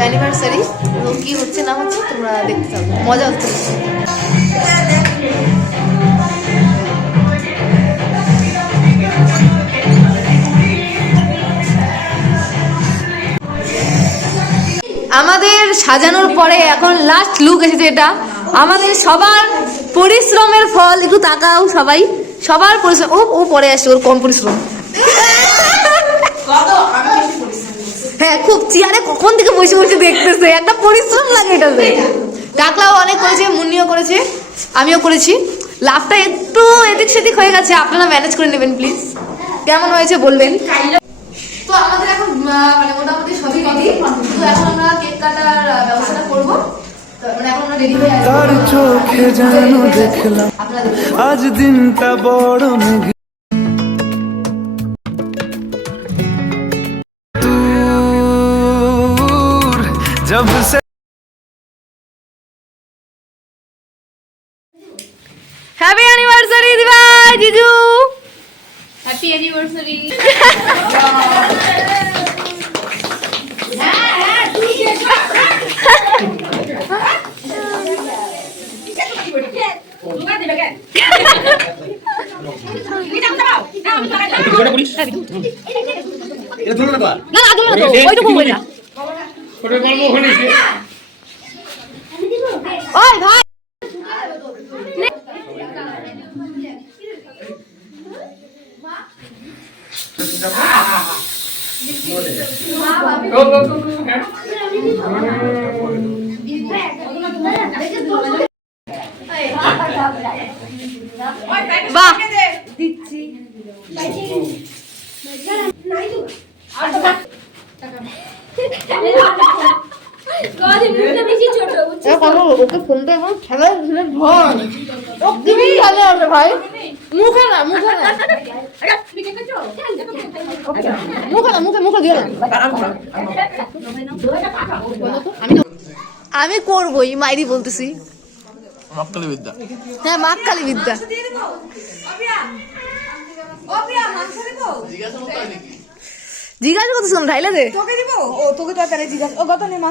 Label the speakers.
Speaker 1: Anniversary তো কি হচ্ছে না হচ্ছে তোমরা দেখতে থাকো। মজা হচ্ছে। আমাদের সাজানোর পরে এখন লাস্ট লুক এসেছে এটা। আমাদের সবার পরিশ্রমের ফল, একটু তাকাও সবাই। সবার পরিশ্রম ও ও পরে আসছে, ওর কম পরিশ্রম। হ্যাঁ খুব চেয়ারে কখন থেকে বসে বসে দেখতেছে একটা পরিশ্রম লাগে এটাতে ডাকলাও অনেক করেছে মুন্নিও করেছে আমিও করেছি। লাভটা একটু এদিক সেদিক হয়ে গেছে আপনারা ম্যানেজ করে নেবেন প্লিজ কেমন হয়েছে বলবেন? তো আমাদের এখন মানে মোটামুটি সবই রেডি তো এখন আমরা কেক কাটার ব্যবস্থাটা করব। মানে এখন আমরা রেডি হয়ে
Speaker 2: তার চোখে যেন দেখলাম। আজ দিনটা বড় जब से
Speaker 1: হ্যাপি অ্যানিভার্সারি দিভাই জিজু
Speaker 3: হ্যাপি অ্যানিভার্সারি
Speaker 1: না না তুমি না তো ওইটুকু বই না ওই ভাই। বাহ। ওকে ফোনটা এখন খেলা ধরে। ও তুমি খেলে আছে ভাই? মুখে না মুখে না। মুখে না মুখে মুখে দিয়ে আমি আমি করবোই মাইরি বলতেছি।
Speaker 4: মক্কালি বিদ্যা
Speaker 1: হ্যাঁ মাক্কালি বিদ্যা জিজ্ঞাসা করতেছিলাম ঢাইলা দে
Speaker 5: তোকে দিব? ও তোকে তো তাহলে জিজ্ঞাসা ও কত নে মা।